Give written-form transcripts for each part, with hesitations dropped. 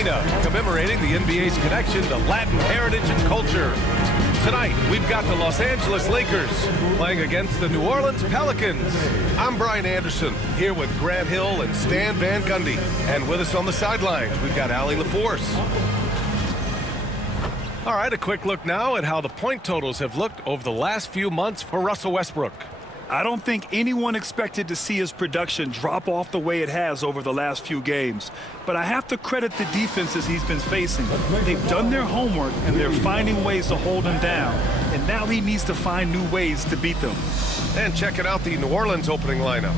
Arena, commemorating the NBA's connection to Latin heritage and culture. Tonight, we've got the Los Angeles Lakers playing against the New Orleans Pelicans. I'm Brian Anderson, here with Grant Hill and Stan Van Gundy. And with us on the sidelines, we've got Allie LaForce. All right, a quick look now at how the point totals have looked over the last few months for Russell Westbrook. I don't think anyone expected to see his production drop off the way it has over the last few games. But I have to credit the defenses he's been facing. They've done their homework, and they're finding ways to hold him down. And now he needs to find new ways to beat them. And checking out the New Orleans opening lineup.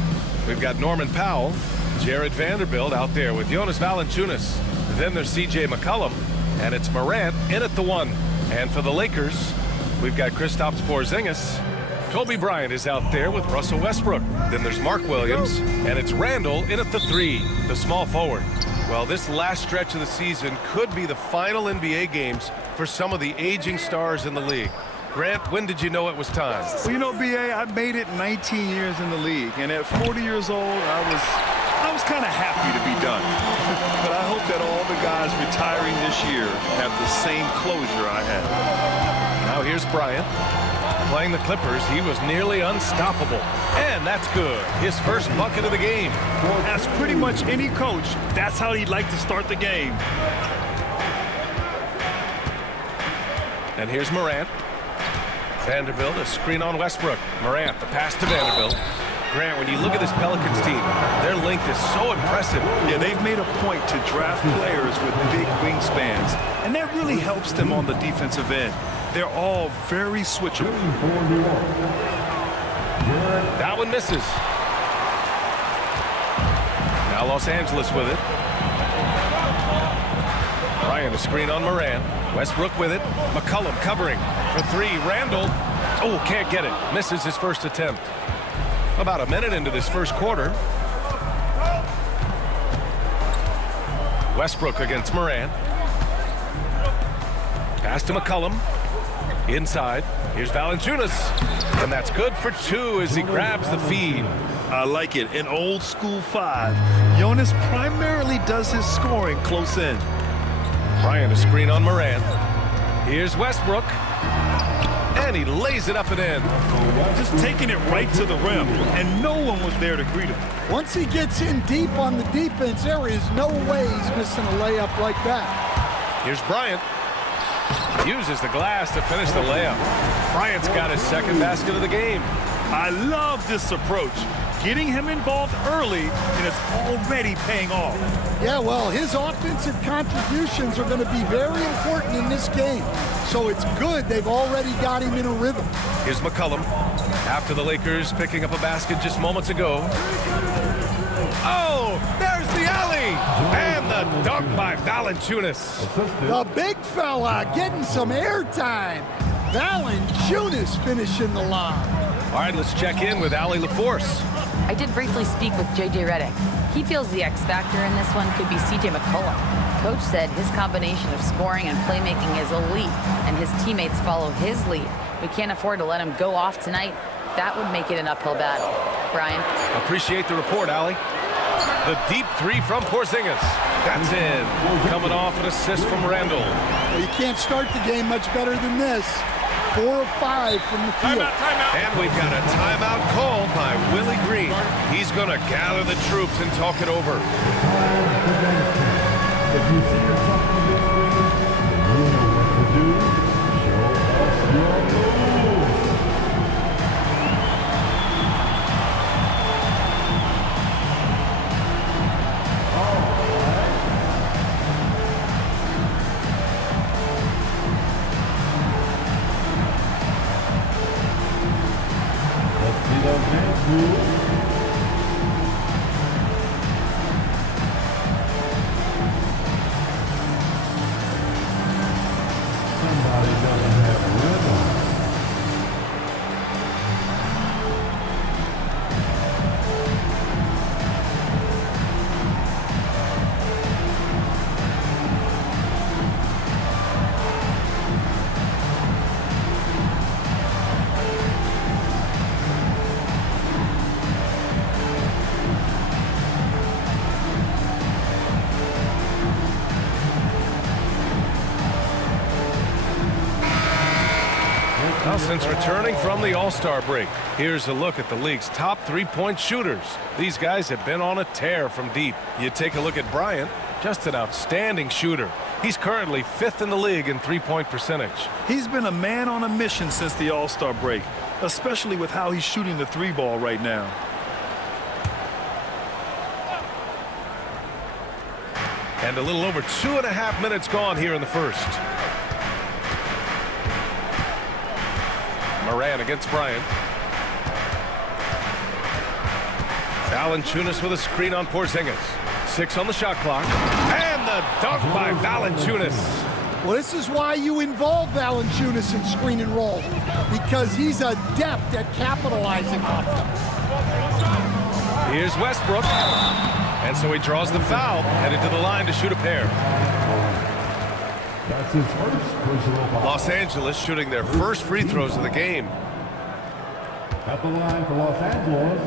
We've got Norman Powell, Jared Vanderbilt out there with Jonas Valanciunas. Then there's C.J. McCollum, and it's Morant in at the 1. And for the Lakers, we've got Kristaps Porzingis. Kobe Bryant is out there with Russell Westbrook. Then there's Mark Williams, and it's Randall in at the 3, the small forward. Well, this last stretch of the season could be the final NBA games for some of the aging stars in the league. Grant, when did you know it was time? Well, you know, B.A., I made it 19 years in the league, and at 40 years old, I was kind of happy to be done. But I hope that all the guys retiring this year have the same closure I had. Now here's Bryant. Playing the Clippers, he was nearly unstoppable. And that's good. His first bucket of the game. As pretty much any coach, that's how he'd like to start the game. And here's Morant. Vanderbilt, a screen on Westbrook. Morant, the pass to Vanderbilt. Grant, when you look at this Pelicans team, their length is so impressive. Yeah, they've made a point to draft players with big wingspans, and that really helps them on the defensive end. They're all very switchable. That one misses. Now Los Angeles with it. Bryant, a screen on Morant. Westbrook with it. McCollum covering for 3. Randall. Oh, can't get it. Misses his first attempt. About a minute into this first quarter. Westbrook against Morant. Pass to McCollum. Inside. Here's Valanciunas. And that's good for 2 as he grabs the feed. I like it. An old school 5. Jonas primarily does his scoring close in. Bryant, a screen on Morant. Here's Westbrook. And he lays it up and in. Just taking it right to the rim, and no one was there to greet him. Once he gets in deep on the defense, there is no way he's missing a layup like that. Here's Bryant. Uses the glass to finish the layup. Bryant's got his second basket of the game. I love this approach. Getting him involved early, and it's already paying off. Yeah, well, his offensive contributions are going to be very important in this game. So it's good they've already got him in a rhythm. Here's McCollum. After the Lakers picking up a basket just moments ago. Oh, there's the alley. And the dunk by Valanciunas. The big fella getting some airtime. Valanciunas finishing the line. All right, let's check in with Allie LaForce. I did briefly speak with J.J. Redick. He feels the X factor in this one could be C.J. McCollum. Coach said his combination of scoring and playmaking is elite, and his teammates follow his lead. We can't afford to let him go off tonight. That would make it an uphill battle. Brian? Appreciate the report, Allie. The deep 3 from Porzingis. That's in. Coming off an assist from Randall. Well, you can't start the game much better than this. 4 of 5 from the field. Timeout. And we've got a timeout called by Willie Green. He's going to gather the troops and talk it over. If you see yourself in this ring, you know what to do. Show us your moves. Let's see those hands move. Well, since returning from the All-Star break, here's a look at the league's top three-point shooters. These guys have been on a tear from deep. You take a look at Bryant, just an outstanding shooter. He's currently 5th in the league in three-point percentage. He's been a man on a mission since the All-Star break, especially with how he's shooting the three ball right now. And a little over 2.5 minutes gone here in the first. Moran against Bryant. Valanciunas with a screen on Porzingis. 6 on the shot clock. And the dunk by Valanciunas. Well, this is why you involve Valanciunas in screen and roll, because he's adept at capitalizing off them. Here's Westbrook. And so he draws the foul, headed to the line to shoot a pair. That's his first personal foul. Los Angeles shooting their first free throws of the game. At the line for Los Angeles,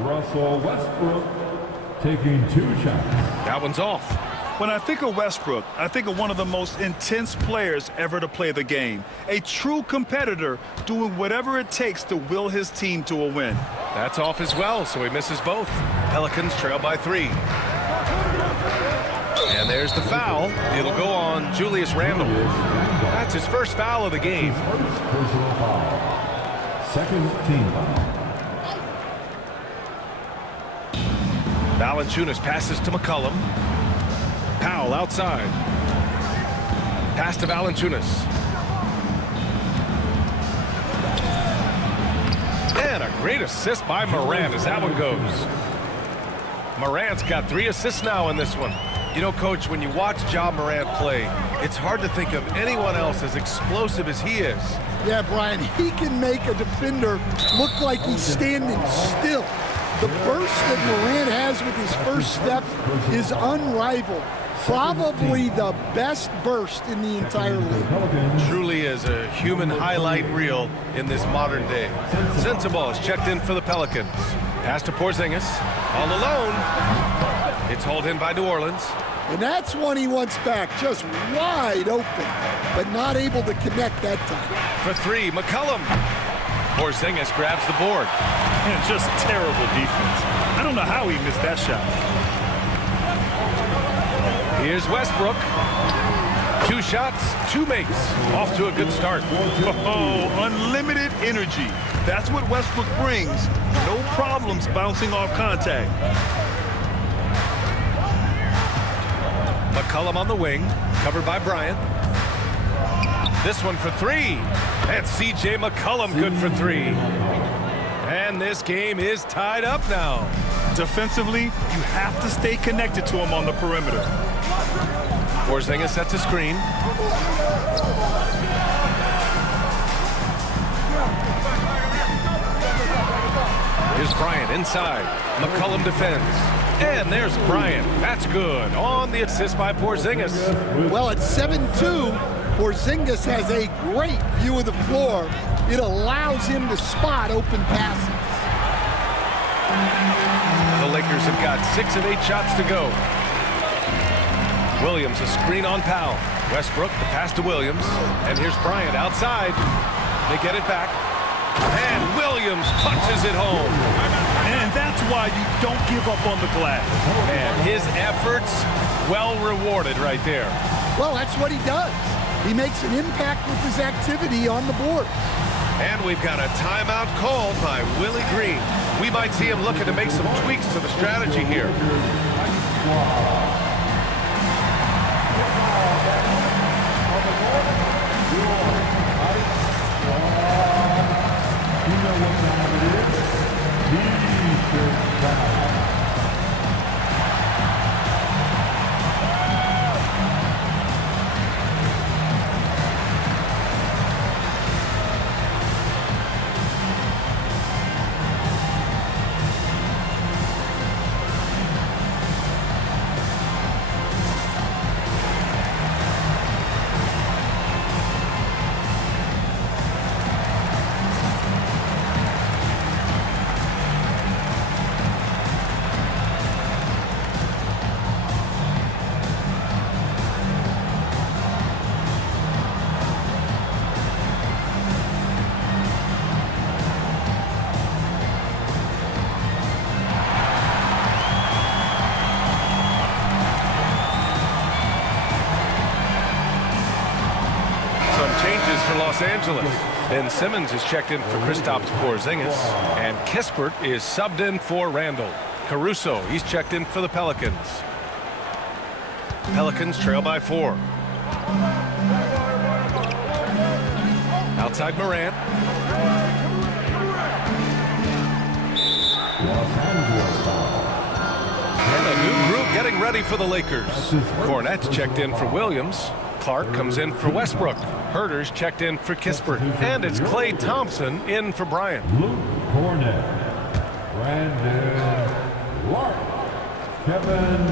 Russell Westbrook taking 2 shots. That one's off. When I think of Westbrook, I think of one of the most intense players ever to play the game. A true competitor doing whatever it takes to will his team to a win. That's off as well, so he misses both. Pelicans trail by 3. And there's the foul. It'll go on Julius Randle. That's his first foul of the game. First personal foul. Second team foul. Valanciunas passes to McCollum. Powell outside. Pass to Valanciunas. And a great assist by Moran as that one goes. Moran's got 3 assists now in this one. You know, Coach, when you watch Ja Morant play, it's hard to think of anyone else as explosive as he is. Yeah, Brian, he can make a defender look like he's standing still. The burst that Morant has with his first step is unrivaled. Probably the best burst in the entire league. Truly is a human highlight reel in this modern day. Sensabaugh is checked in for the Pelicans. Pass to Porzingis. All alone. It's hauled in by New Orleans. And that's one he wants back, just wide open, but not able to connect that time. For 3, McCollum. Porzingis grabs the board. And just terrible defense. I don't know how he missed that shot. Here's Westbrook. 2 shots, 2 makes. Off to a good start. Oh, unlimited energy. That's what Westbrook brings. No problems bouncing off contact. McCollum on the wing, covered by Bryant. This one for 3. And C.J. McCollum good for 3. And this game is tied up now. Defensively, you have to stay connected to him on the perimeter. Porzingis sets a screen. Here's Bryant inside. McCollum defends. And there's Bryant. That's good. On the assist by Porzingis. Well, at 7-2, Porzingis has a great view of the floor. It allows him to spot open passes. The Lakers have got 6 of 8 shots to go. Williams a screen on Powell. Westbrook the pass to Williams. And here's Bryant outside. They get it back. And Williams punches it home. And that's why you don't give up on the glass. And his efforts well rewarded right there. Well, that's what he does. He makes an impact with his activity on the board. And we've got a timeout called by Willie Green. We might see him looking to make some tweaks to the strategy here. You know what time it is? T-shirt time. for Los Angeles. Ben Simmons is checked in for Kristaps Porzingis. And Kispert is subbed in for Randall. Caruso, he's checked in for the Pelicans. Pelicans trail by 4. Outside Morant. And a new group getting ready for the Lakers. Cornette's checked in for Williams. Clark comes in for Westbrook. Herter's checked in for Kispert. And it's Klay Thompson in for Bryant. Luke Cornette, Brandon Clark, Kevin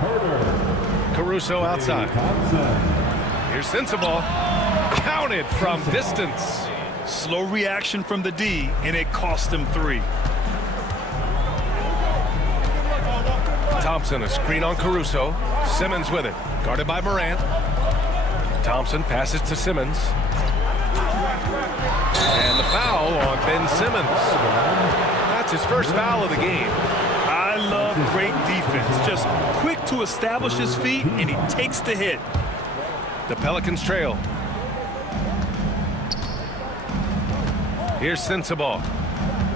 Herter, Caruso outside. Thompson. Here's Sensabaugh. Counted from distance. Slow reaction from the D, and it cost him 3. Thompson, a screen on Caruso. Simmons with it. Guarded by Morant. Thompson passes to Simmons. And the foul on Ben Simmons. That's his first foul of the game. I love great defense. Just quick to establish his feet, and he takes the hit. The Pelicans trail. Here's Sensabaugh.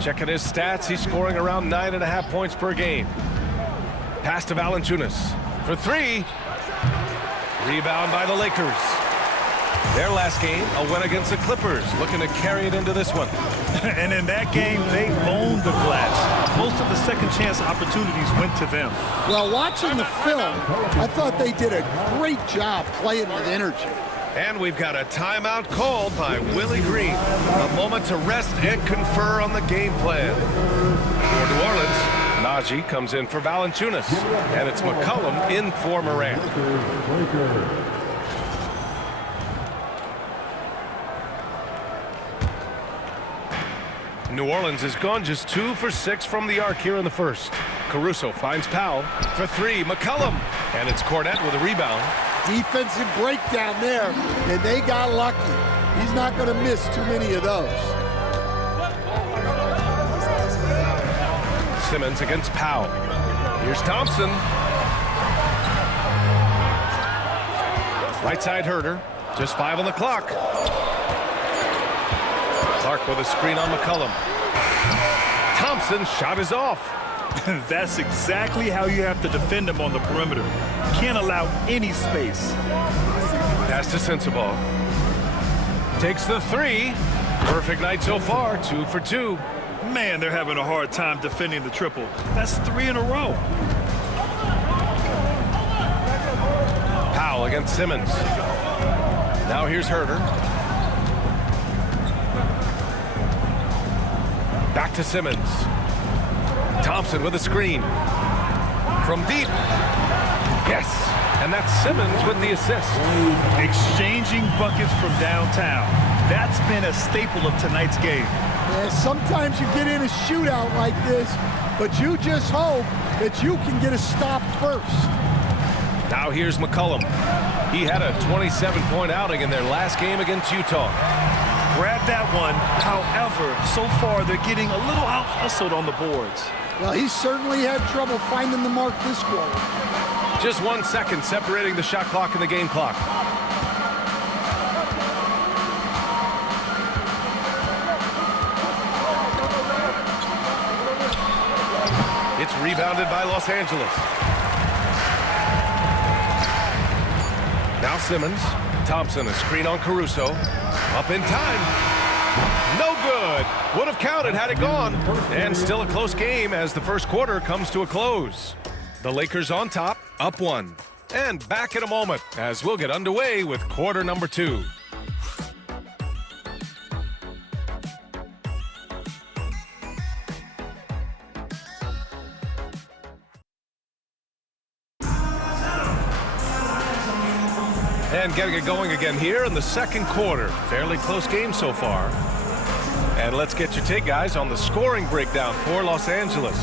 Checking his stats. He's scoring around 9.5 points per game. Pass to Valanciunas for 3. Rebound by the Lakers. Their last game, a win against the Clippers, looking to carry it into this one. And in that game, they owned the glass. Most of the second chance opportunities went to them. Well, watching the film, I thought they did a great job playing with energy. And we've got a timeout called by Willie Green. A moment to rest and confer on the game plan. For New Orleans, Najee comes in for Valanciunas. And it's McCollum in for Morant. New Orleans has gone just 2 for 6 from the arc here in the first. Caruso finds Powell for 3. McCollum. And it's Cornette with a rebound. Defensive breakdown there, and they got lucky. He's not going to miss too many of those. Simmons against Powell. Here's Thompson. Right side Herter. Just 5 on the clock. Clark with a screen on McCollum. Thompson's shot is off. That's exactly how you have to defend him on the perimeter. Can't allow any space. Pass to Sensabaugh. Takes the 3. Perfect night so far, 2 for 2. Man, they're having a hard time defending the triple. That's 3 in a row. Powell against Simmons. Now here's Herter. Back to Simmons. Thompson with a screen. From deep. Yes. And that's Simmons with the assist. Exchanging buckets from downtown. That's been a staple of tonight's game. Yeah, sometimes you get in a shootout like this, but you just hope that you can get a stop first. Now here's McCollum. He had a 27-point outing in their last game against Utah. Grab that one. However, so far they're getting a little out-hustled on the boards. Well, he certainly had trouble finding the mark this quarter. Just 1 second separating the shot clock and the game clock. It's rebounded by Los Angeles. Now Simmons. Thompson, a screen on Caruso. Up in time. No good. Would have counted had it gone. And still a close game as the first quarter comes to a close. The Lakers on top, up 1. And back in a moment as we'll get underway with quarter number 2. And getting it going again here in the second quarter. Fairly close game so far. And let's get your take, guys, on the scoring breakdown for Los Angeles.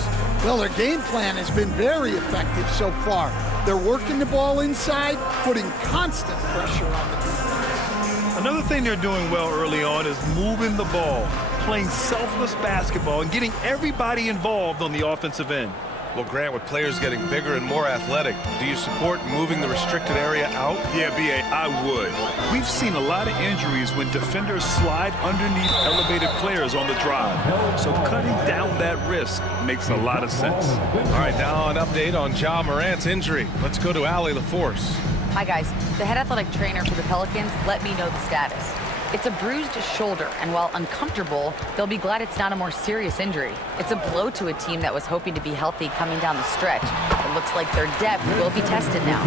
Well, their game plan has been very effective so far. They're working the ball inside, putting constant pressure on the defense. Another thing they're doing well early on is moving the ball, playing selfless basketball, and getting everybody involved on the offensive end. Well, Grant, with players getting bigger and more athletic, do you support moving the restricted area out? Yeah, B.A., I would. We've seen a lot of injuries when defenders slide underneath elevated players on the drive. So cutting down that risk makes a lot of sense. All right, now an update on Ja Morant's injury. Let's go to Allie LaForce. Hi, guys. The head athletic trainer for the Pelicans let me know the status. It's a bruised shoulder, and while uncomfortable, they'll be glad it's not a more serious injury. It's a blow to a team that was hoping to be healthy coming down the stretch. It looks like their depth will be tested now.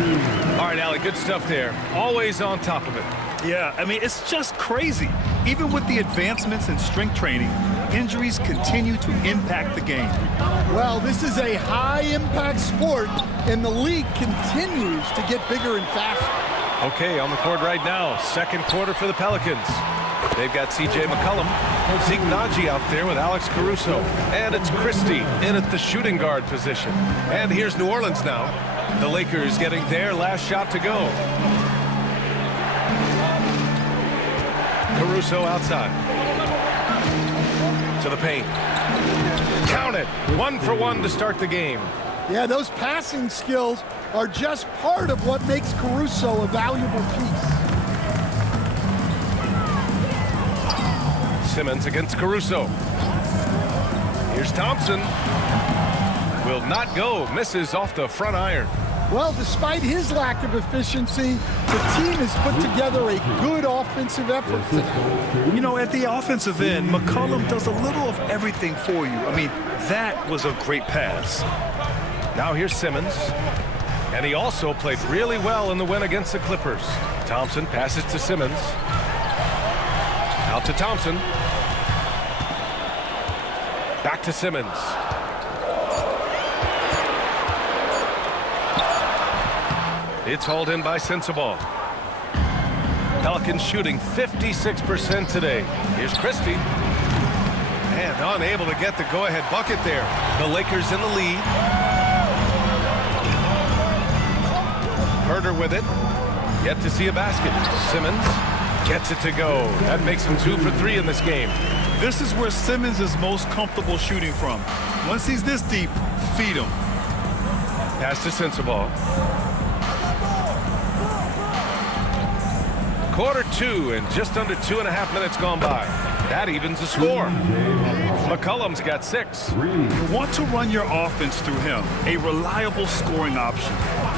All right, Allie, good stuff there. Always on top of it. Yeah, I mean, it's just crazy. Even with the advancements in strength training, injuries continue to impact the game. Well, this is a high-impact sport, and the league continues to get bigger and faster. Okay, on the court right now, second quarter for the Pelicans. They've got C.J. McCollum, Zeke Naji out there with Alex Caruso, and it's Christie in at the shooting guard position. And here's New Orleans now. The Lakers getting their last shot to go. Caruso outside. To the paint. Count it. 1 for 1 to start the game. Yeah, those passing skills are just part of what makes Caruso a valuable piece. Simmons against Caruso. Here's Thompson. Will not go. Misses off the front iron. Well, despite his lack of efficiency, the team has put together a good offensive effort today. You know, at the offensive end, McCollum does a little of everything for you. I mean, that was a great pass. Now here's Simmons. And he also played really well in the win against the Clippers. Thompson passes to Simmons. Out to Thompson. Back to Simmons. It's hauled in by Sensabaugh. Pelicans shooting 56% today. Here's Christie. And unable to get the go-ahead bucket there. The Lakers in the lead. Herder with it. Yet to see a basket. Simmons gets it to go. That makes him 2 for 3 in this game. This is where Simmons is most comfortable shooting from. Once he's this deep, feed him. Pass to Sensabaugh. Quarter 2 and just under 2.5 minutes gone by. That evens the score. McCollum's got 6. You want to run your offense through him, a reliable scoring option.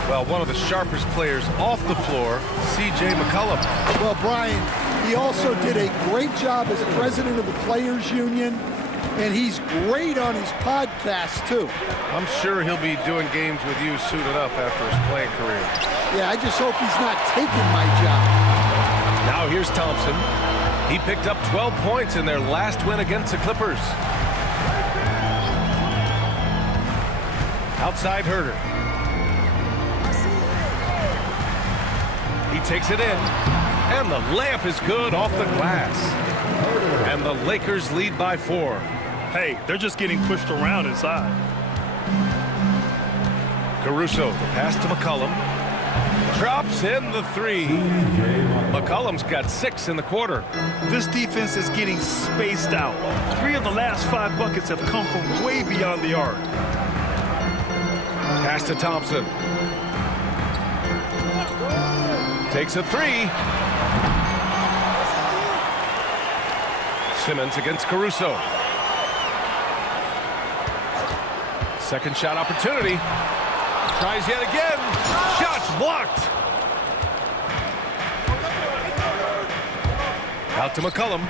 Well, one of the sharpest players off the floor, C.J. McCollum. Well, Brian, he also did a great job as president of the Players Union, and he's great on his podcast, too. I'm sure he'll be doing games with you suited up after his playing career. Yeah, I just hope he's not taking my job. Now here's Thompson. He picked up 12 points in their last win against the Clippers. Outside Herder. He takes it in. And the layup is good off the glass. And the Lakers lead by 4. Hey, they're just getting pushed around inside. Caruso, the pass to McCollum. Drops in the 3. McCollum's got 6 in the quarter. This defense is getting spaced out. 3 of the last 5 buckets have come from way beyond the arc. Pass to Thompson. Takes a 3. Simmons against Caruso. Second shot opportunity. Tries yet again. Shots blocked. Out to McCollum.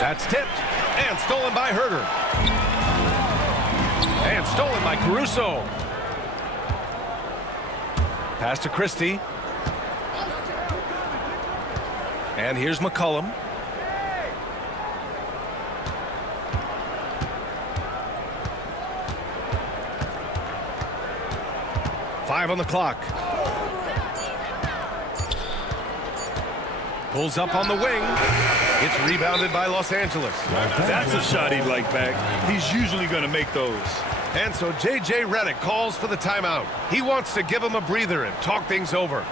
That's tipped and stolen by Herder. And stolen by Caruso. Pass to Christie. And here's McCollum. Five on the clock. Pulls up on the wing. It's rebounded by Los Angeles. That's a shot he'd like back. He's usually going to make those. And so J.J. Redick calls for the timeout. He wants to give him a breather and talk things over.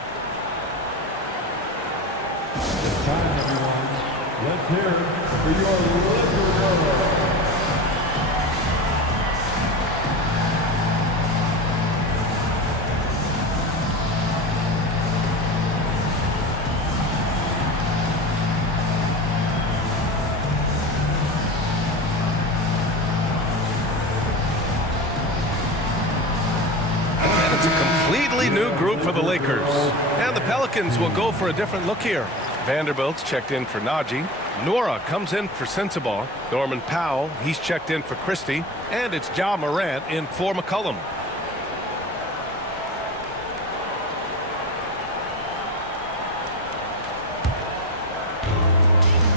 Let's hear it for your Lakers. Completely new group for the Lakers. And the Pelicans will go for a different look here. Vanderbilt's checked in for Najee. Nora comes in for Sensabaugh. Norman Powell, he's checked in for Christie. And it's Ja Morant in for McCollum.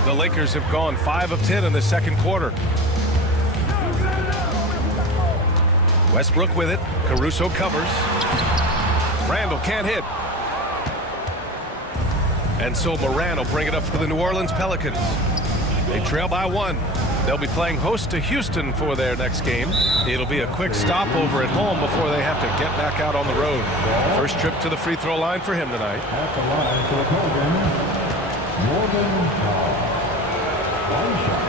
The Lakers have gone 5 of 10 in the second quarter. Westbrook with it. Caruso covers. Randall can't hit. And so Morant will bring it up for the New Orleans Pelicans. They trail by 1. They'll be playing host to Houston for their next game. It'll be a quick stopover at home before they have to get back out on the road. First trip to the free throw line for him tonight. At the line for the Pelicans, Norman Powell. One shot.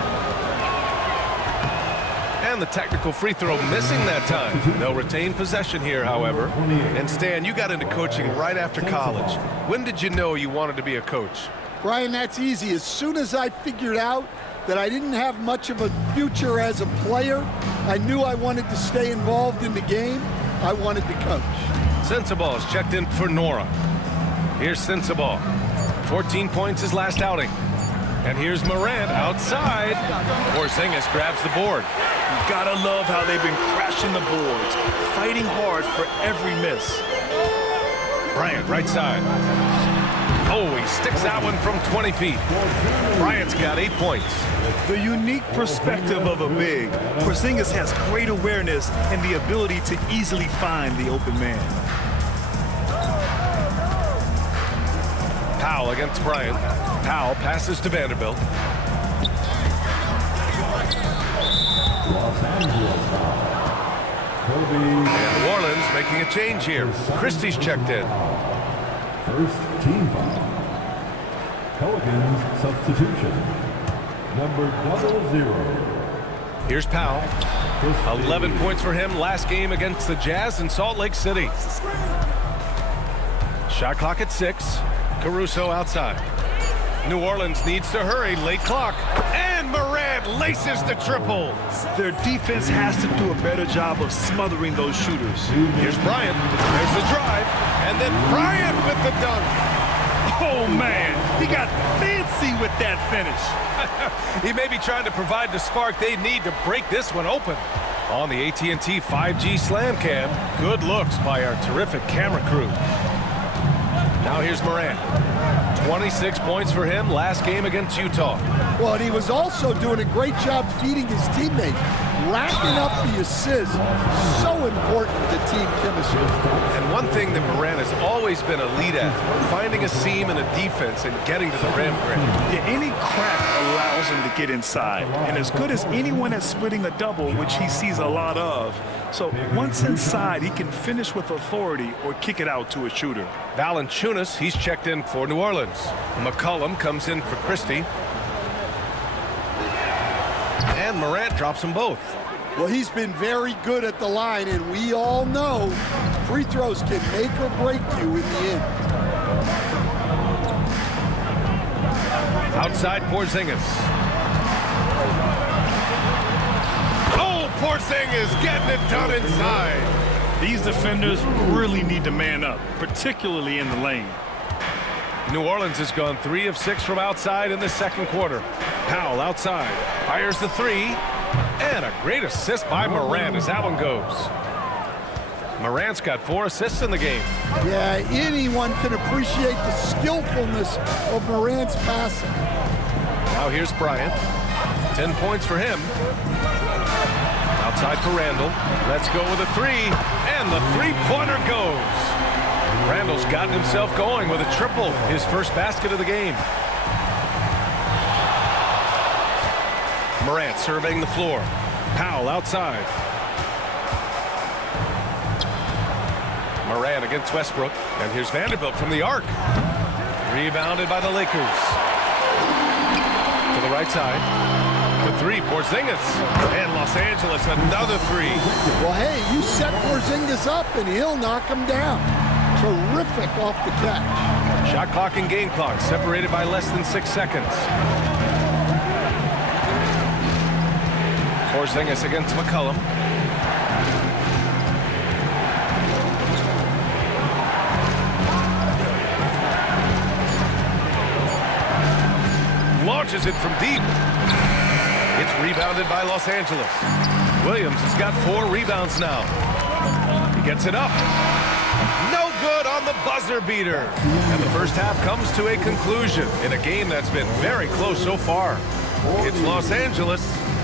And the technical free throw missing that time. They'll retain possession here, however. And Stan, you got into coaching right after college. When did you know you wanted to be a coach? Brian, that's easy. As soon as I figured out that I didn't have much of a future as a player, I knew I wanted to stay involved in the game. I wanted to coach. Sensabaugh is checked in for Nora. Here's Sensabaugh. 14 points his last outing. And here's Morant outside. Porzingis grabs the board. You gotta love how they've been crashing the boards, fighting hard for every miss. Bryant, right side. Oh, he sticks that one from 20 feet. Bryant's got 8 points. The unique perspective of a big. Porzingis has great awareness and the ability to easily find the open man. Powell against Bryant. Powell passes to Vanderbilt. Los Angeles foul. And New Orleans making a change here. Christie's checked in. First team foul. Pelicans substitution. Number 00. Here's Powell. 11 points for him last game against the Jazz in Salt Lake City. Shot clock at 6. Caruso outside. New Orleans needs to hurry. Late clock. And Morant laces the triple. Their defense has to do a better job of smothering those shooters. Here's Bryant. There's the drive. And then Bryant with the dunk. Oh, man. He got fancy with that finish. He may be trying to provide the spark they need to break this one open. On the AT&T 5G Slam Cam, good looks by our terrific camera crew. Now here's Morant. 26 points for him last game against Utah. Well, and he was also doing a great job feeding his teammates, racking up the assists. So important to team chemistry. And one thing that Morant has always been elite at, finding a seam in a defense and getting to the rim. Yeah, any crack allows him to get inside. And as good as anyone at splitting a double, which he sees a lot of. So once inside, he can finish with authority or kick it out to a shooter. Valanciunas, he's checked in for New Orleans. McCollum comes in for Christie. And Morant drops them both. Well, he's been very good at the line, and we all know free throws can make or break you in the end. Outside Porzingis. Oh, Porzingis getting it done inside. These defenders really need to man up, particularly in the lane. New Orleans has gone 3 of 6 from outside in the second quarter. Powell outside, fires the 3, and a great assist by Morant as that one goes. Morant's got 4 assists in the game. Yeah, anyone can appreciate the skillfulness of Morant's passing. Now here's Bryant. 10 points for him. Outside for Randall. Let's go with a 3, and the three-pointer goes. Randall's gotten himself going with a triple, his first basket of the game. Morant surveying the floor. Powell outside. Morant against Westbrook. And here's Vanderbilt from the arc. Rebounded by the Lakers. To the the right side. For three, Porzingis. And Los Angeles, another three. Well, hey, you set Porzingis up, and he'll knock him down. Terrific off the catch. Shot clock and game clock separated by less than 6 seconds. Porzingis against McCollum. Launches it from deep. It's rebounded by Los Angeles. Williams has got 4 rebounds now. He gets it up. No good on the buzzer beater. And the first half comes to a conclusion in a game that's been very close so far. It's Los Angeles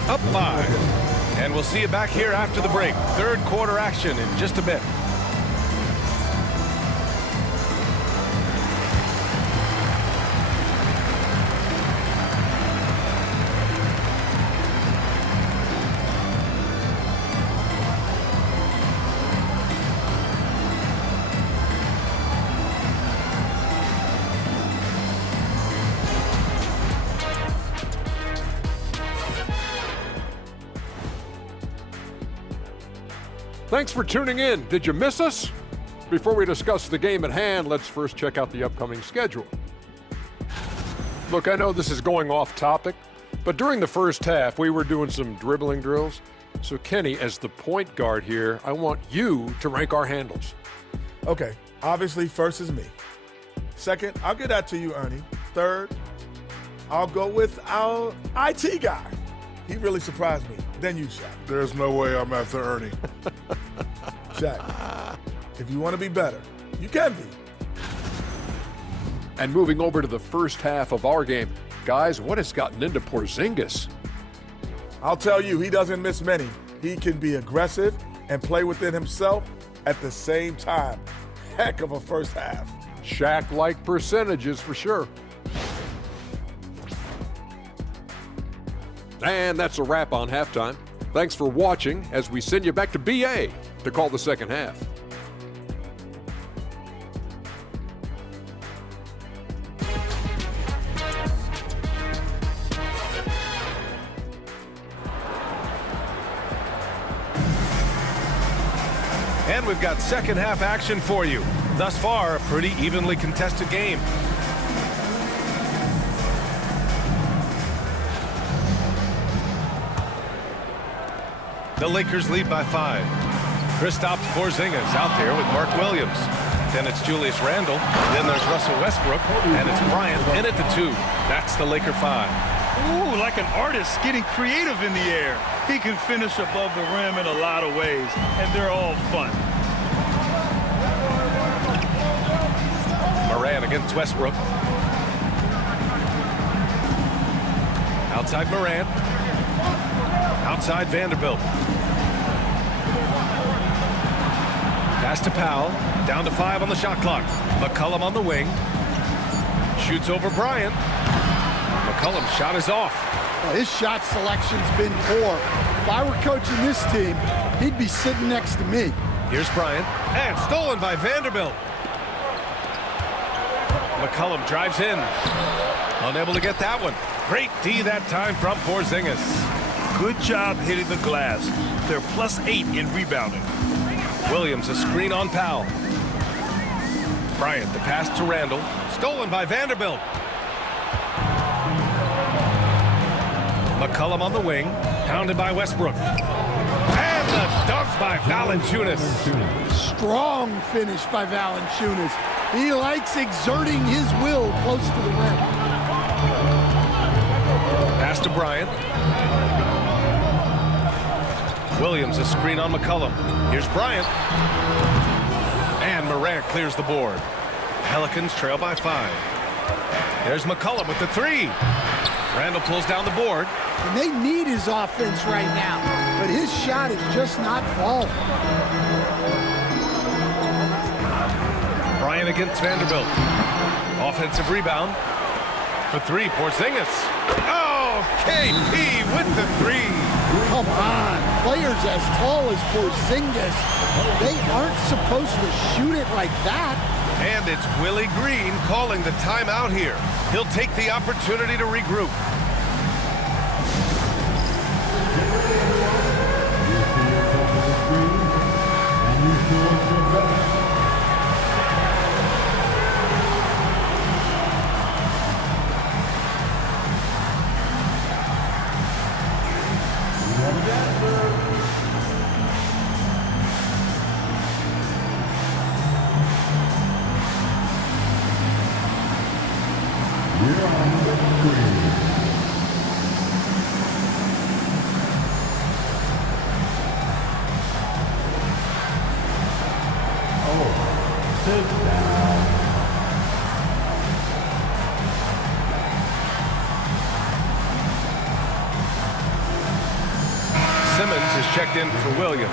up 5. And we'll see you back here after the break. Third quarter action in just a bit. Thanks for tuning in. Did you miss us? Before we discuss the game at hand, let's first check out the upcoming schedule. Look, I know this is going off topic, but during the first half, we were doing some dribbling drills. So, Kenny, as the point guard here, I want you to rank our handles. Okay, obviously, first is me. Second, I'll get that to you, Ernie. Third, I'll go with our IT guy. He really surprised me. Then you, Shaq. There's no way I'm after Ernie. Shaq, if you want to be better, you can be. And moving over to the first half of our game, guys, what has gotten into Porzingis? I'll tell you, he doesn't miss many. He can be aggressive and play within himself at the same time. Heck of a first half. Shaq-like percentages for sure. And that's a wrap on halftime. Thanks for watching as we send you back to BA to call the second half. And we've got second half action for you. Thus far, a pretty evenly contested game. The Lakers lead by 5. Kristaps Porzingis out there with Mark Williams. Then it's Julius Randle. Then there's Russell Westbrook. And it's Bryant in at the 2. That's the Laker 5. Ooh, like an artist getting creative in the air. He can finish above the rim in a lot of ways, and they're all fun. Moran against Westbrook. Outside Moran. Outside Vanderbilt. Pass to Powell. Down to 5 on the shot clock. McCollum on the wing. Shoots over Bryant. McCollum's shot is off. Well, his shot selection's been poor. If I were coaching this team, he'd be sitting next to me. Here's Bryant. And stolen by Vanderbilt. McCollum drives in. Unable to get that one. Great D that time from Porzingis. Good job hitting the glass. They're +8 in rebounding. Williams a screen on Powell. Bryant the pass to Randle. Stolen by Vanderbilt. McCollum on the wing. Pounded by Westbrook. And the dunk by Valanciunas. Strong finish by Valanciunas. He likes exerting his will close to the rim. Pass to Bryant. Williams a screen on McCollum. Here's Bryant. And Morant clears the board. Pelicans trail by 5. There's McCollum with the 3. Randle pulls down the board. And they need his offense right now, but his shot is just not falling. Bryant against Vanderbilt. Offensive rebound. For 3, Porzingis. Oh, KP with the 3. Come on, players as tall as Porzingis, they aren't supposed to shoot it like that. And it's Willie Green calling the timeout here. He'll take the opportunity to regroup. checked in for Williams.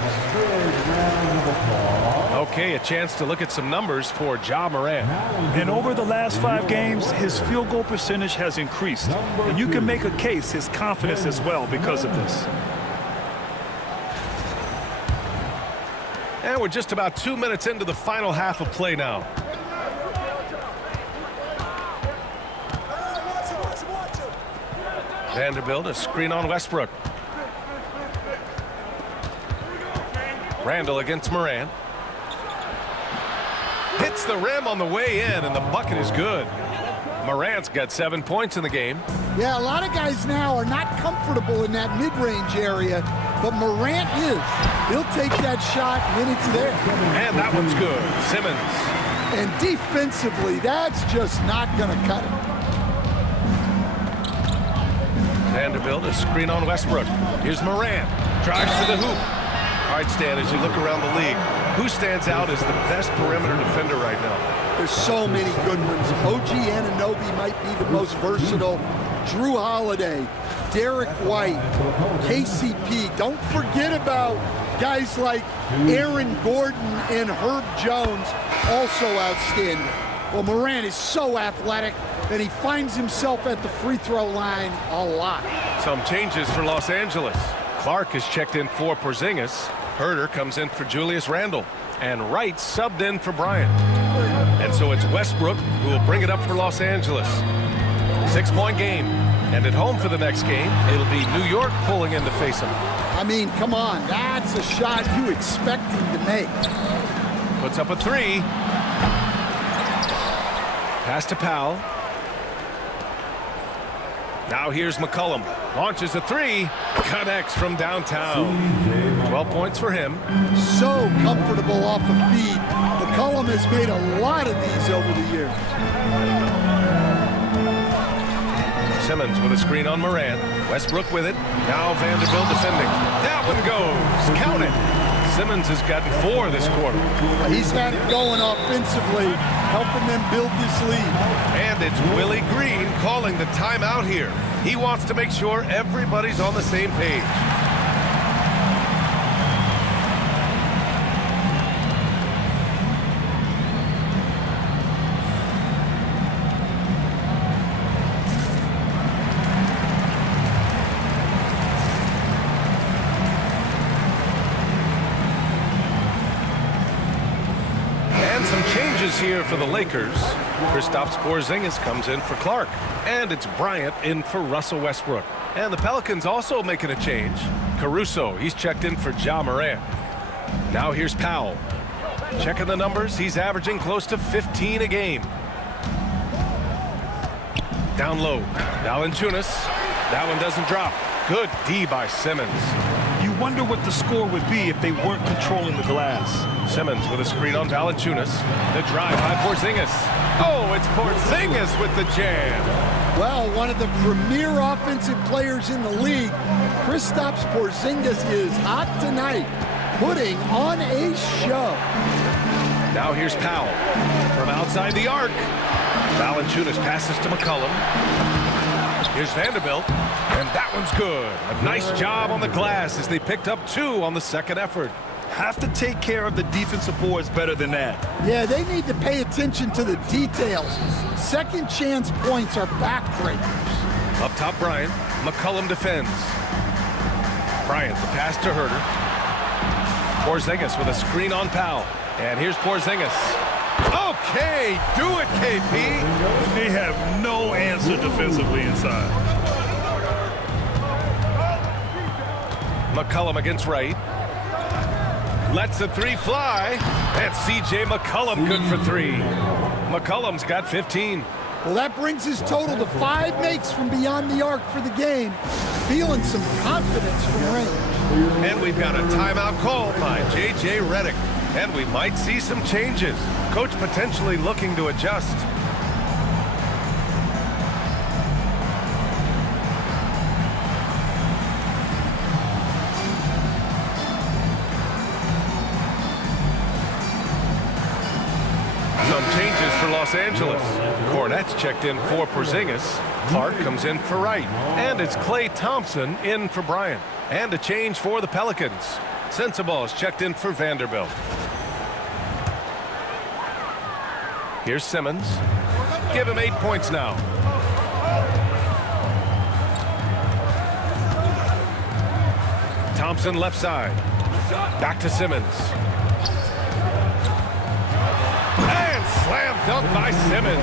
Okay, a chance to look at some numbers for Ja Morant. And over the last 5 games, his field goal percentage has increased. And you can make a case his confidence as well because of this. And we're just about 2 minutes into the final half of play now. Vanderbilt, a screen on Westbrook. Randall against Morant. Hits the rim on the way in, and the bucket is good. Morant's got 7 points in the game. Yeah, a lot of guys now are not comfortable in that mid-range area, but Morant is. He'll take that shot when it's there. And that one's good. Simmons. And defensively, that's just not going to cut it. Vanderbilt, a screen on Westbrook. Here's Morant. Drives to the hoop. All right, Stan, as you look around the league, who stands out as the best perimeter defender right now? There's so many good ones. OG Anunoby might be the most versatile. Drew Holiday, Derek White, KCP. Don't forget about guys like Aaron Gordon and Herb Jones, also outstanding. Well, Morant is so athletic, and he finds himself at the free throw line a lot. Some changes for Los Angeles. Clark is checked in for Porzingis. Herder comes in for Julius Randle. And Wright subbed in for Bryant. And so it's Westbrook who will bring it up for Los Angeles. 6-point game. And at home for the next game, it'll be New York pulling in to face him. I mean, come on. That's a shot you expect him to make. Puts up a 3. Pass to Powell. Now here's McCollum. Launches a 3. Connects from downtown. 12 points for him. So comfortable off the feed. McCollum has made a lot of these over the years. Simmons with a screen on Morant. Westbrook with it. Now Vanderbilt defending. That one goes. Count it. Simmons has gotten 4 this quarter. He's had it going offensively, helping them build this lead. And it's Willie Green calling the timeout here. He wants to make sure everybody's on the same page. Here for the Lakers. Kristaps Porzingis comes in for Clark. And it's Bryant in for Russell Westbrook. And the Pelicans also making a change. Caruso, he's checked in for Ja Morant. Now here's Powell. Checking the numbers, he's averaging close to 15 a game. Down low. Valanciunas. That one doesn't drop. Good D by Simmons. You wonder what the score would be if they weren't controlling the glass. Simmons with a screen on Valanciunas. The drive by Porzingis. Oh, it's Porzingis with the jam. Well, one of the premier offensive players in the league, Kristaps Porzingis is hot tonight, putting on a show. Now here's Powell from outside the arc. Valanciunas passes to McCollum. Here's Vanderbilt, and that one's good. A nice job on the glass as they picked up 2 on the second effort. Have to take care of the defensive boards better than that. Yeah, they need to pay attention to the details. Second chance points are backbreakers. Up top, Bryant. McCollum defends. Bryant, the pass to Herder. Porzingis with a screen on Powell. And here's Porzingis. Okay, do it, KP. They have no answer defensively inside. McCollum against Wright. Lets the 3 fly. That's C.J. McCollum good for 3. McCollum's got 15. Well, that brings his total to 5 makes from beyond the arc for the game. Feeling some confidence from range. And we've got a timeout called by J.J. Redick. And we might see some changes. Coach potentially looking to adjust. Some changes for Los Angeles. Cornette's checked in for Porzingis. Clark comes in for Wright. And it's Klay Thompson in for Bryant. And a change for the Pelicans. Sensabaugh is checked in for Vanderbilt. Here's Simmons. Give him 8 points now. Thompson left side. Back to Simmons. And slam dunk by Simmons.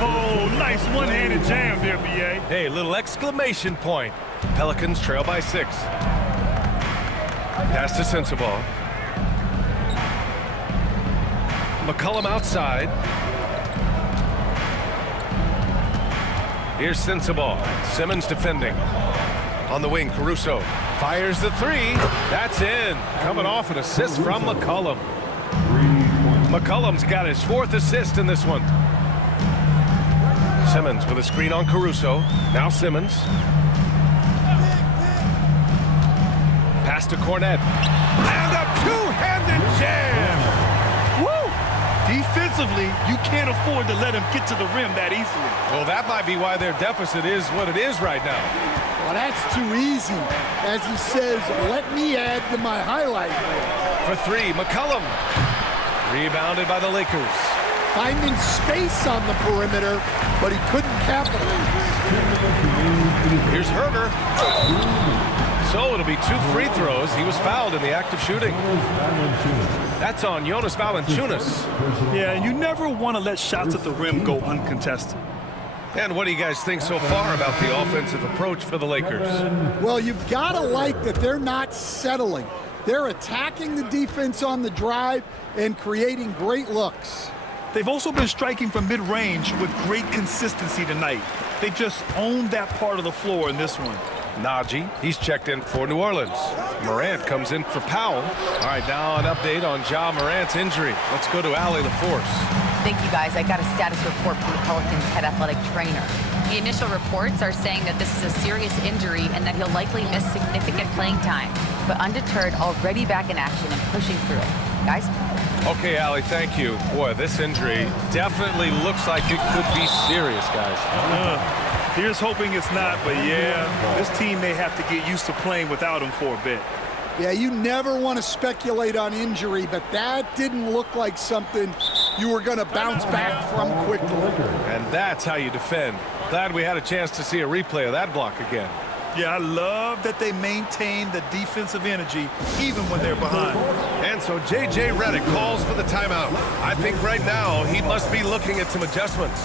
Oh, nice one-handed jam there, B.A. Hey, little exclamation point. Pelicans trail by 6. Pass to Sensabaugh. McCollum outside. Here's Sensabaugh. Simmons defending. On the wing, Caruso fires the 3. That's in. Coming off an assist from McCollum. McCollum's got his 4th assist in this one. Simmons with a screen on Caruso. Now Simmons. Pass to Cornette. And a two-handed jam. Woo! Defensively, you can't afford to let him get to the rim that easily. Well, that might be why their deficit is what it is right now. Well, that's too easy. As he says, let me add to my highlight reel. For 3, McCollum. Rebounded by the Lakers. Finding space on the perimeter, but he couldn't capitalize. Here's Herder. So it'll be 2 free throws. He was fouled in the act of shooting. That's on Jonas Valanciunas. Yeah, and you never want to let shots at the rim go uncontested. And what do you guys think so far about the offensive approach for the Lakers? Well, you've got to like that they're not settling. They're attacking the defense on the drive and creating great looks. They've also been striking from mid-range with great consistency tonight. They just owned that part of the floor in this one. Najee, he's checked in for New Orleans. Morant comes in for Powell. All right, now an update on Ja Morant's injury. Let's go to Allie LaForce. Thank you, guys. I got a status report from the Pelicans head athletic trainer. The initial reports are saying that this is a serious injury and that he'll likely miss significant playing time. But undeterred, already back in action and pushing through it. Guys? Okay, Allie, thank you. Boy, this injury definitely looks like it could be serious, guys. Here's hoping it's not, but yeah, this team may have to get used to playing without him for a bit. Yeah, you never want to speculate on injury, but that didn't look like something you were going to bounce back from quickly. And that's how you defend. Glad we had a chance to see a replay of that block again. Yeah, I love that they maintain the defensive energy even when they're behind. And so J.J. Redick calls for the timeout. I think right now he must be looking at some adjustments.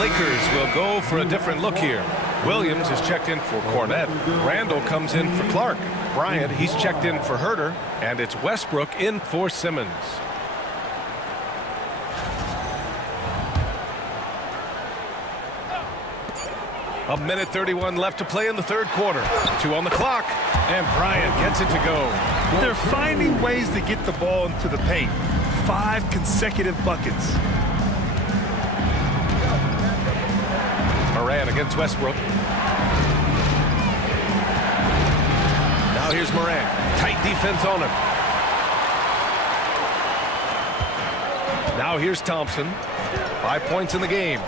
Lakers will go for a different look here. Williams is checked in for Cornette. Randall comes in for Clark. Bryant, he's checked in for Herder. And it's Westbrook in for Simmons. A minute 31 left to play in the third quarter. 2 on the clock. And Bryant gets it to go. They're finding ways to get the ball into the paint. 5 consecutive buckets. Morant against Westbrook. Now here's Morant. Tight defense on him. Now here's Thompson. 5 points in the game.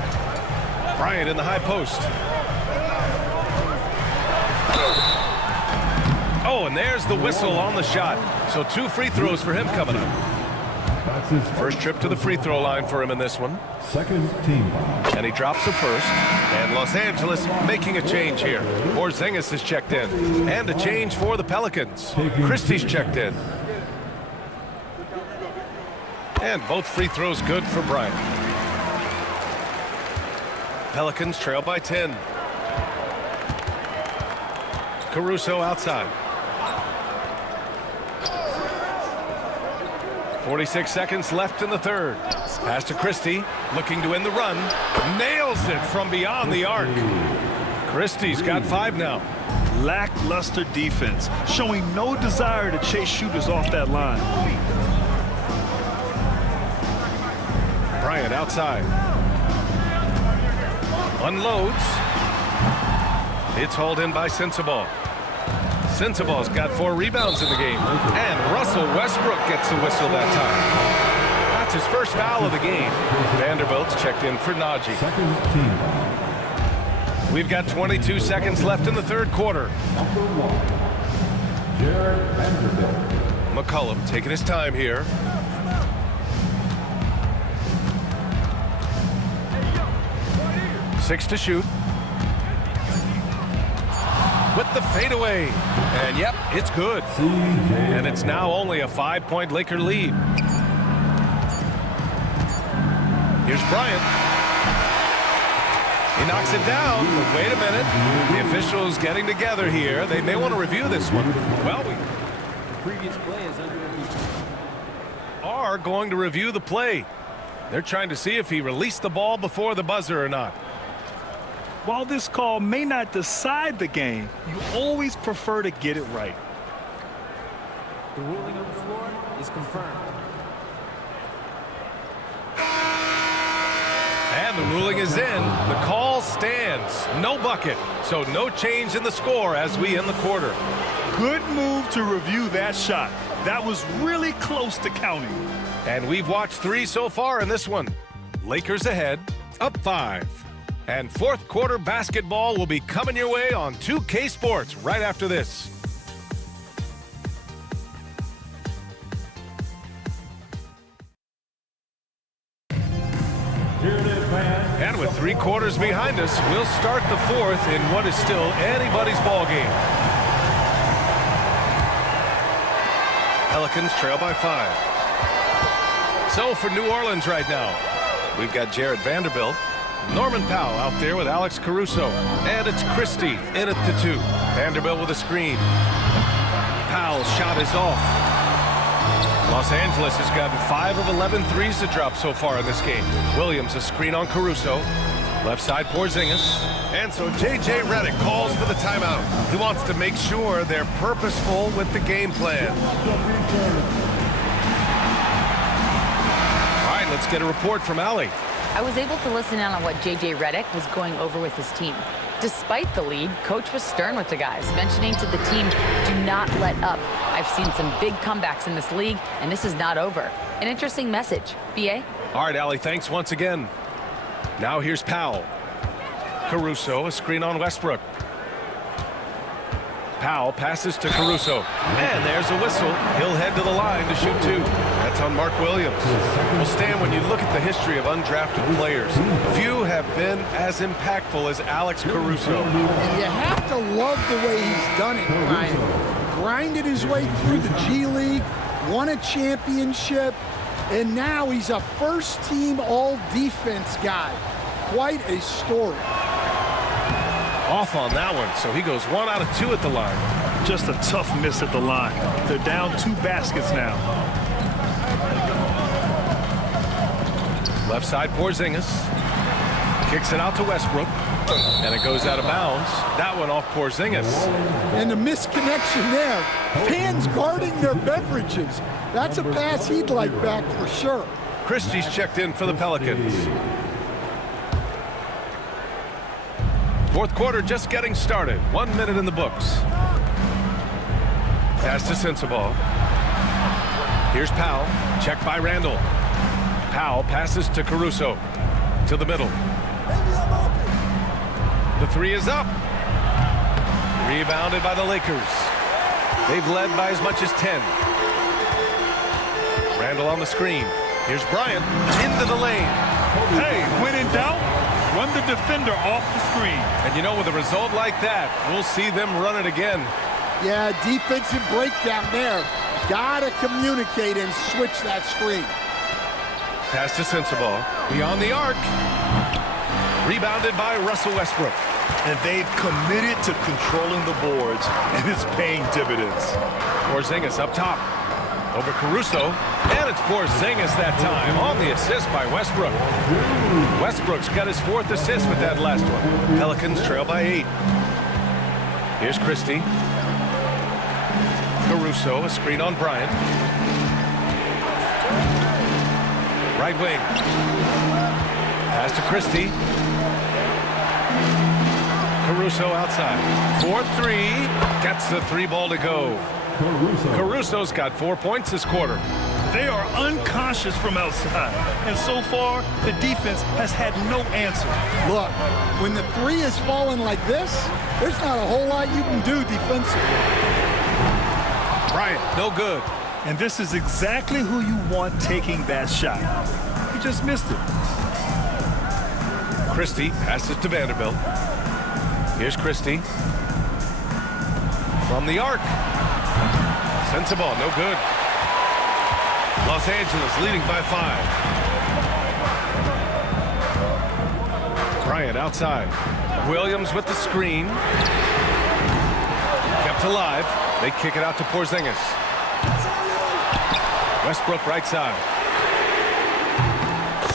Bryant in the high post. Oh, and there's the whistle on the shot. So 2 free throws for him coming up. First trip to the free throw line for him in this one. Second team foul. And he drops the first. And Los Angeles making a change here. Porzingis is checked in. And a change for the Pelicans. Christie's checked in. And both free throws good for Bryant. Pelicans trail by 10. Caruso outside. 46 seconds left in the third. Pass to Christie, looking to end the run. Nails it from beyond the arc. Christie's got 5 now. Lackluster defense, showing no desire to chase shooters off that line. Bryant outside. Unloads. It's hauled in by Sensabaugh. Sensabaugh's got 4 rebounds in the game. And Russell Westbrook gets the whistle that time. That's his first foul of the game. Vanderbilt's checked in for Najee. We've got 22 seconds left in the third quarter. McCollum taking his time here. Six to shoot. With the fadeaway. And yep, it's good. And it's now only a 5-point Laker lead. Here's Bryant. He knocks it down. But wait a minute. The officials getting together here. They may want to review this one. Well, the previous play is under review. Are going to review the play. They're trying to see if he released the ball before the buzzer or not. While this call may not decide the game, you always prefer to get it right. The ruling on the floor is confirmed. And the ruling is in. The call stands. No bucket. So no change in the score as we end the quarter. Good move to review that shot. That was really close to counting. And we've watched 3 so far in this one. Lakers ahead, up 5. And fourth quarter basketball will be coming your way on 2K Sports right after this. And with 3 quarters behind us, we'll start the fourth in what is still anybody's ball game. Pelicans trail by 5. So for New Orleans right now, we've got Jared Vanderbilt. Norman Powell out there with Alex Caruso. And it's Christie in at the 2. Vanderbilt with a screen. Powell's shot is off. Los Angeles has gotten 5 of 11 threes to drop so far in this game. Williams a screen on Caruso. Left side Porzingis. And so J.J. Redick calls for the timeout. He wants to make sure they're purposeful with the game plan. All right, let's get a report from Allie. I was able to listen in on what J.J. Redick was going over with his team. Despite the lead, coach was stern with the guys, mentioning to the team, do not let up. I've seen some big comebacks in this league, and this is not over. An interesting message. B.A.? All right, Allie, thanks once again. Now here's Powell. Caruso, a screen on Westbrook. Powell passes to Caruso. And there's a whistle. He'll head to the line to shoot 2. That's on Mark Williams. Well, Stan, when you look at the history of undrafted players, few have been as impactful as Alex Caruso. And you have to love the way he's done it, Ryan. Grinded his way through the G League, won a championship, and now he's a first-team all-defense guy. Quite a story. Off on that one, so he goes 1 out of 2 at the line. Just a tough miss at the line. They're down 2 baskets now. Left side Porzingis. Kicks it out to Westbrook. And it goes out of bounds. That one off Porzingis. And the misconnection there. Fans guarding their beverages. That's a pass he'd like back for sure. Christie's checked in for the Pelicans. Fourth quarter just getting started. 1 minute in the books. Pass to Sensabaugh. Here's Powell. Checked by Randall. Powell passes to Caruso. To the middle. The 3 is up. Rebounded by the Lakers. They've led by as much as 10. Randall on the screen. Here's Bryant. Into the lane. Hey, when in doubt, run the defender off the screen. And you know, with a result like that, we'll see them run it again. Yeah, defensive breakdown there. Gotta communicate and switch that screen. Pass to Sensabaugh. Beyond the arc. Rebounded by Russell Westbrook. And they've committed to controlling the boards, and it's paying dividends. Porzingis up top. Over Caruso. And it's Porzingis that time on the assist by Westbrook. Westbrook's got his 4th assist with that last one. Pelicans trail by 8. Here's Christie. Caruso, a screen on Bryant. Right wing. Pass to Christie. Caruso outside. 4-3. Gets the 3-ball to go. Caruso's got 4 points this quarter. They are unconscious from outside, and so far, the defense has had no answer. Look, when the three is falling like this, there's not a whole lot you can do defensively. Bryant, no good. And this is exactly who you want taking that shot. He just missed it. Christie passes to Vanderbilt. Here's Christie. From the arc. Sends the ball, no good. Los Angeles leading by 5. Bryant outside. Williams with the screen. Kept alive. They kick it out to Porzingis. Westbrook right side.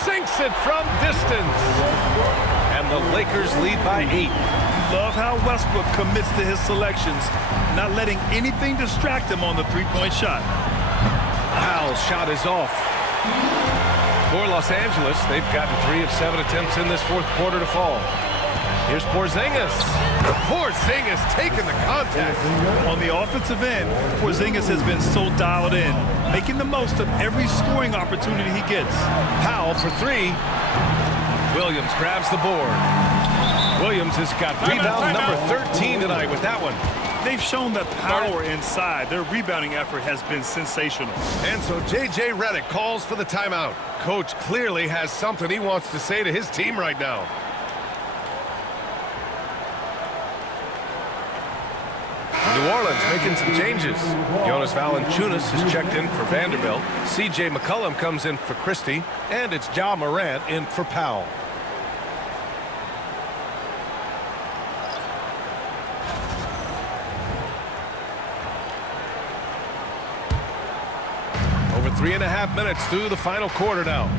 Sinks it from distance. And the Lakers lead by 8. Love how Westbrook commits to his selections, not letting anything distract him on the three-point shot. Powell's shot is off. For Los Angeles, they've gotten 3 of 7 attempts in this fourth quarter to fall. Here's Porzingis. Porzingis taking the contact. On the offensive end, Porzingis has been so dialed in, making the most of every scoring opportunity he gets. Powell for 3. Williams grabs the board. Williams has got rebound number 13 tonight with that one. They've shown that power inside. Their rebounding effort has been sensational. And so J.J. Redick calls for the timeout. Coach clearly has something he wants to say to his team right now. New Orleans making some changes. Jonas Valanciunas has checked in for Vanderbilt. C.J. McCollum comes in for Christie. And it's Ja Morant in for Powell. Over 3.5 minutes through the final quarter now.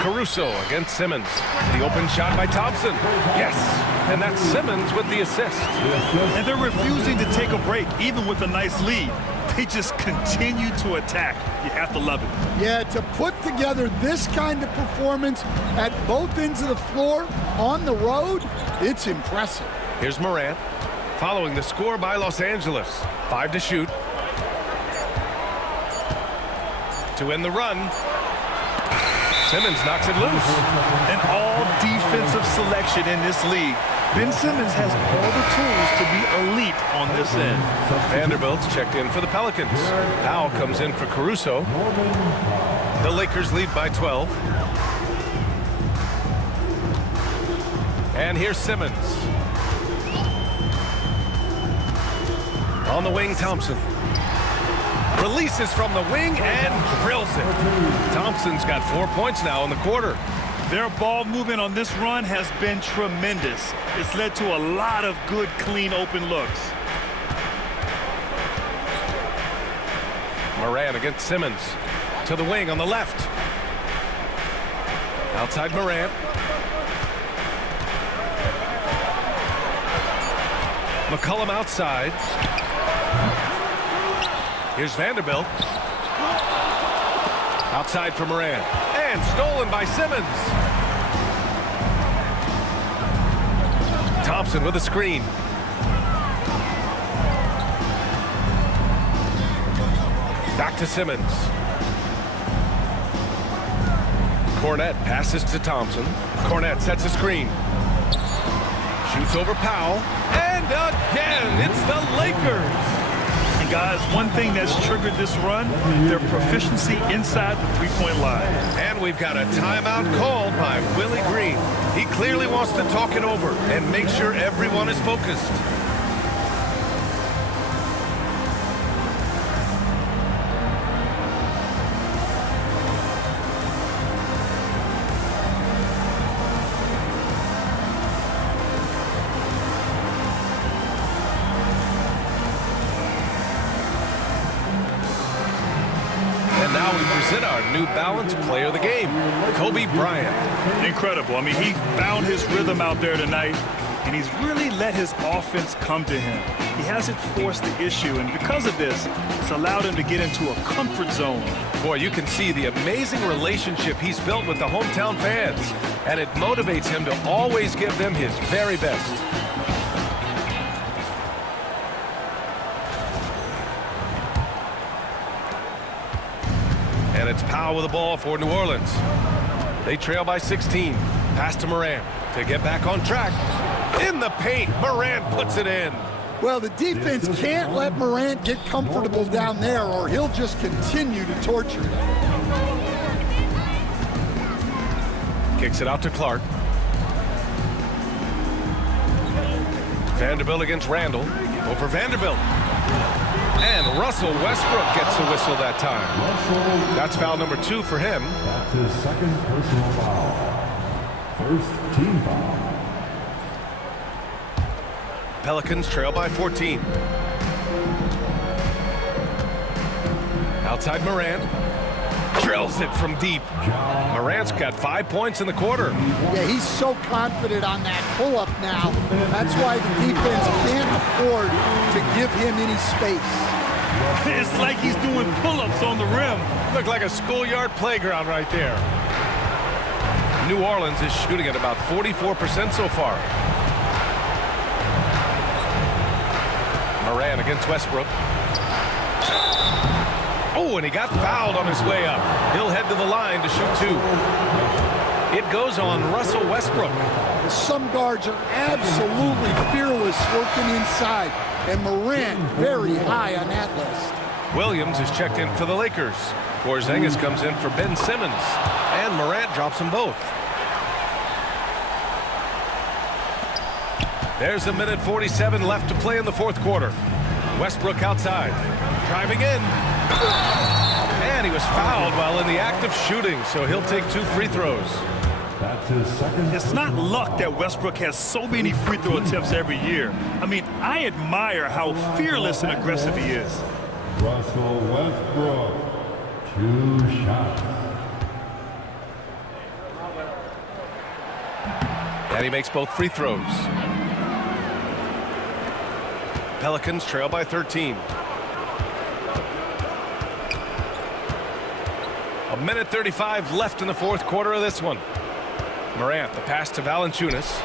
Caruso against Simmons. The open shot by Thompson. Yes. And that's Simmons with the assist. And they're refusing to take a break, even with a nice lead. They just continue to attack. You have to love it. Yeah, to put together this kind of performance at both ends of the floor on the road, it's impressive. Here's Morant. Following the score by Los Angeles. 5 to shoot. To end the run. Simmons knocks it loose. An all-defensive selection in this league. Ben Simmons has all the tools to be elite on this end. Vanderbilt's checked in for the Pelicans. Powell comes in for Caruso. The Lakers lead by 12. And here's Simmons. On the wing, Thompson. Releases from the wing and drills it. Thompson's got 4 points now in the quarter. Their ball movement on this run has been tremendous. It's led to a lot of good, clean, open looks. Morant against Simmons. To the wing on the left. Outside Morant. McCollum outside. Here's Vanderbilt. Outside for Morant. And stolen by Simmons. Thompson with a screen. Back to Simmons. Cornette passes to Thompson. Cornette sets a screen. Shoots over Powell. And again, it's the Lakers. And guys, one thing that's triggered this run, their proficiency inside the three-point line. And we've got a timeout called by Willie Green. He clearly wants to talk it over and make sure everyone is focused. Now we present our New Balance Player of the Game, Kobe Bryant. Incredible. I mean, he found his rhythm out there tonight. and he's really let his offense come to him. He hasn't forced the issue, and because of this, it's allowed him to get into a comfort zone. Boy, you can see the amazing relationship he's built with the hometown fans, and it motivates him to always give them his very best. And it's Powell with the ball for New Orleans. They trail by 16. Pass to Morant to get back on track. In the paint, Morant puts it in. Well, the defense can't let Morant get comfortable down there or he'll just continue to torture them. Kicks it out to Clark. Vanderbilt against Randall. Over Vanderbilt. And Russell Westbrook gets the whistle that time. That's foul number 2 for him. That's his second personal foul. First team foul. Pelicans trail by 14. Outside Morant. Drills it from deep. Morant's got 5 points in the quarter. Yeah, he's so confident on that pull-up now. That's why the defense can't afford to give him any space. It's like he's doing pull-ups on the rim. Look like a schoolyard playground right there. New Orleans is shooting at about 44% so far. Morant against Westbrook. Oh, and he got fouled on his way up. He'll head to the line to shoot 2. It goes on Russell Westbrook. Some guards are absolutely fearless working inside, and Morant very high on that list. Williams is checked in for the Lakers. Porzingis comes in for Ben Simmons, and Morant drops them both. There's 1:47 left to play in the fourth quarter. Westbrook outside, driving in. And he was fouled while in the act of shooting, so he'll take 2 free throws. That's his second. It's not luck that Westbrook has so many free throw attempts every year. I mean, I admire how fearless and aggressive he is. Russell Westbrook, 2 shots. And he makes both free throws. Pelicans trail by 13. 1:35 left in the fourth quarter of this one. Morant, the pass to Valanciunas.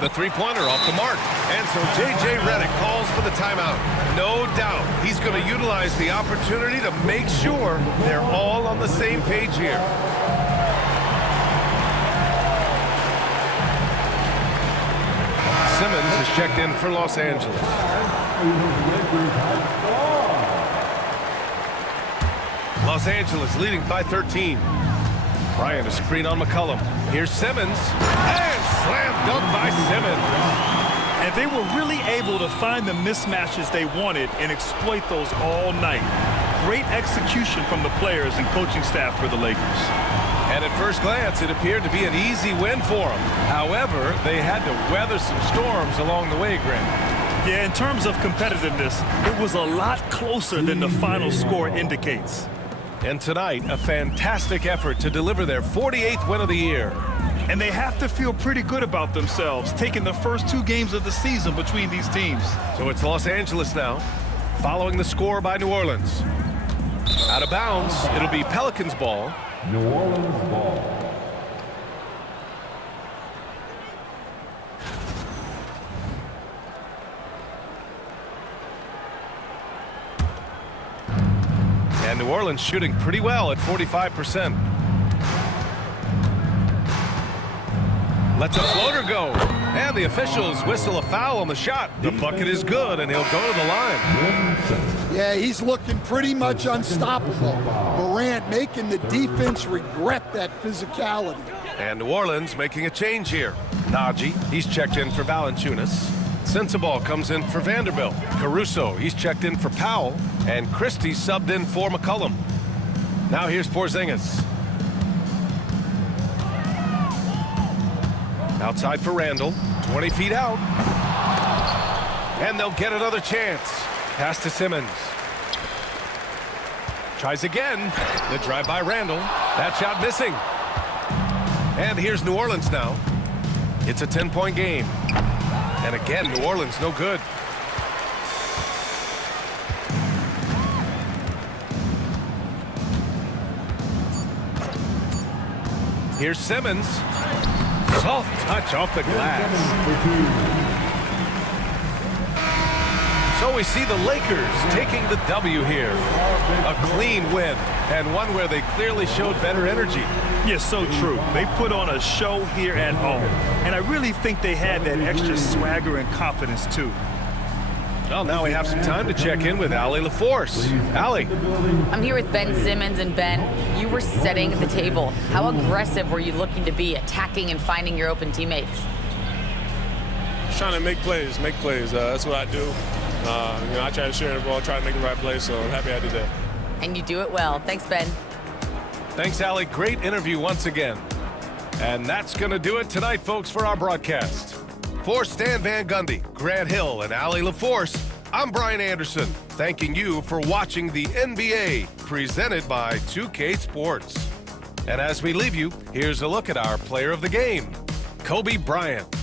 The three-pointer off the mark. And so J.J. Redick calls for the timeout. No doubt he's going to utilize the opportunity to make sure they're all on the same page here. Simmons is checked in for Los Angeles. Los Angeles leading by 13. Bryant a screen on McCollum. Here's Simmons. And slam dunk by Simmons. And they were really able to find the mismatches they wanted and exploit those all night. Great execution from the players and coaching staff for the Lakers. And at first glance, it appeared to be an easy win for them. However, they had to weather some storms along the way, Grant. Yeah, in terms of competitiveness, it was a lot closer than the final score indicates. And tonight, a fantastic effort to deliver their 48th win of the year. And they have to feel pretty good about themselves, taking the first 2 games of the season between these teams. So it's Los Angeles now, following the score by New Orleans. Out of bounds, it'll be Pelicans ball. New Orleans ball. And New Orleans shooting pretty well at 45%. Lets a floater go. And the officials whistle a foul on the shot. The bucket is good, and he'll go to the line. Yeah, he's looking pretty much unstoppable. Morant making the defense regret that physicality. And New Orleans making a change here. Najee, he's checked in for Valanciunas. Sensabaugh comes in for Vanderbilt. Caruso, he's checked in for Powell. And Christie subbed in for McCollum. Now here's Porzingis. Outside for Randall. 20 feet out. And they'll get another chance. Pass to Simmons. Tries again. The drive by Randall. That shot missing. And here's New Orleans now. It's a 10-point game. And again, New Orleans no good. Here's Simmons. Soft touch off the glass. So we see the Lakers taking the W here. A clean win, and one where they clearly showed better energy. Yeah, so true. They put on a show here at home, and I really think they had that extra swagger and confidence, too. Well, now we have some time to check in with Allie LaForce. Allie. I'm here with Ben Simmons, and Ben, you were setting the table. How aggressive were you looking to be, attacking and finding your open teammates? Just trying to make plays. That's what I do. I try to share the ball, try to make the right play, so I'm happy I did that. And you do it well. Thanks, Ben. Thanks, Allie. Great interview once again. And that's going to do it tonight, folks, for our broadcast. For Stan Van Gundy, Grant Hill, and Allie LaForce, I'm Brian Anderson, thanking you for watching the NBA, presented by 2K Sports. And as we leave you, here's a look at our player of the game, Kobe Bryant.